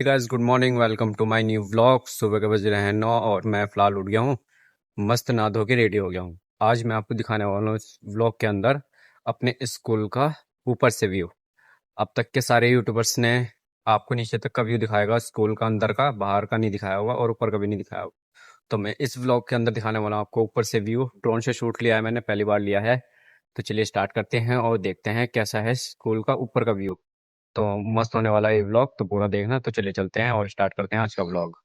Guys, good morning. Welcome to my new vlog. सुबह के बज रहे हैं 9 और मैं फिलहाल उठ गया हूँ। मस्त नहा धो के रेडी हो गया हूँ। आज मैं आपको दिखाने वाला हूँ इस व्लॉग के अंदर अपने स्कूल का ऊपर से व्यू। अब तक के सारे यूट्यूबर्स ने आपको नीचे तक का व्यू दिखाएगा, स्कूल का अंदर का, बाहर का नहीं दिखाया होगा और ऊपर का भी नहीं दिखाया होगा। तो मैं इस व्लॉग के अंदर दिखाने वाला हूँ आपको ऊपर से व्यू। ड्रोन से शूट लिया है मैंने, पहली बार लिया है। तो चलिए स्टार्ट करते हैं और देखते हैं कैसा है स्कूल का ऊपर का व्यू। तो मस्त होने वाला है ये व्लॉग, तो पूरा देखना। तो चलिए चलते हैं और स्टार्ट करते हैं आज का व्लॉग।